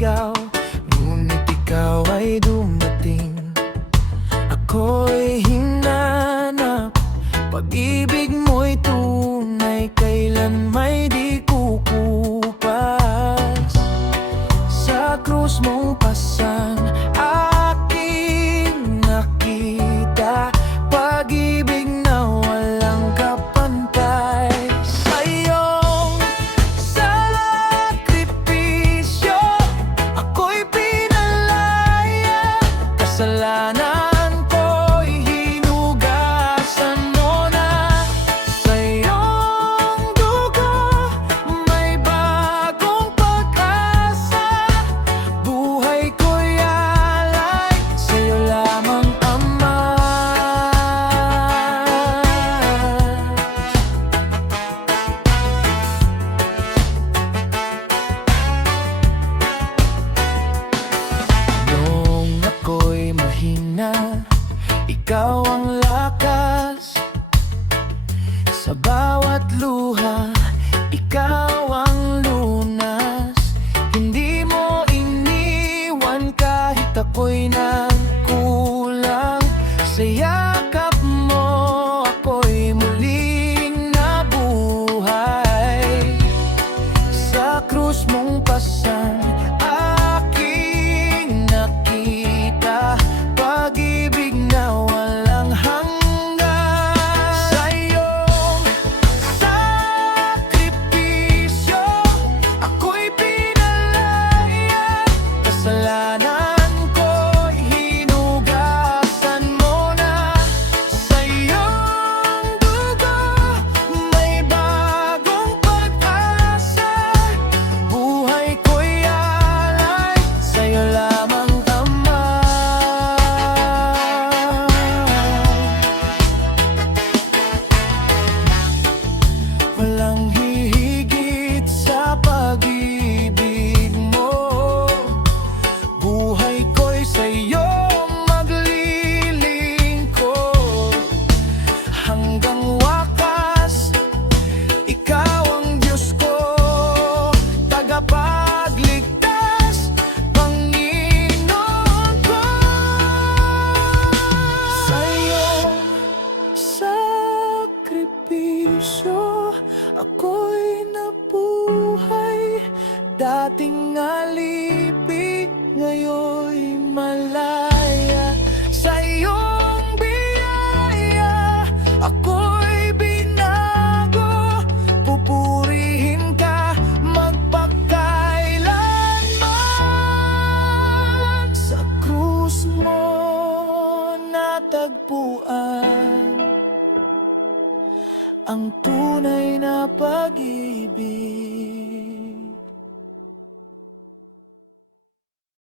sigaw, ngunit ikaw ay dumating. Ako'y hinanap, pag-ibig mo'y tunay, kailan may di kukupas. Sa krus mong pasan, aking nakita pag-ibig na walang kapantay. Sa iyong sakripisyo, ako'y pinalaya. Kasalanan ko'y hinugasan mo na. Sa iyong dugo, may bagong pag-asa. Buhay ko'y alay, sa'yo lamang, Ama. Nung ako'y mahina, ikaw ang lakas. Sa bawat luha, ikaw ang lunas. Hindi mo iniwan kahit ako'y nagkulang. Sa yakap mo, ako'y muling nabuhay. Sa krus mong pasan, aking nakita pag-ibig na walang hanggan. Sa iyong sakripisyo, ako'y pinalaya. Kasalanan ko'y hinugasan mo na. Sa iyong dugo, may bagong pag-asa. Buhay ko'y alay, sa'yo lamang, Ama. Walang hihigit sa pag-ibig mo. Buhay ko'y sa'yo maglilingkod. Hanggang wakas, ikaw ang Diyos ko, tagapagligtas, Panginoon ko. Sa iyong sakripisyo, ako'y nabuhay. Dating alipin, ngayon'y malaya. Sa iyong biyaya, ako'y binago. Pupurihin ka magpakailanman. Sa krus mo natagpuan ang tunay na pag-ibig.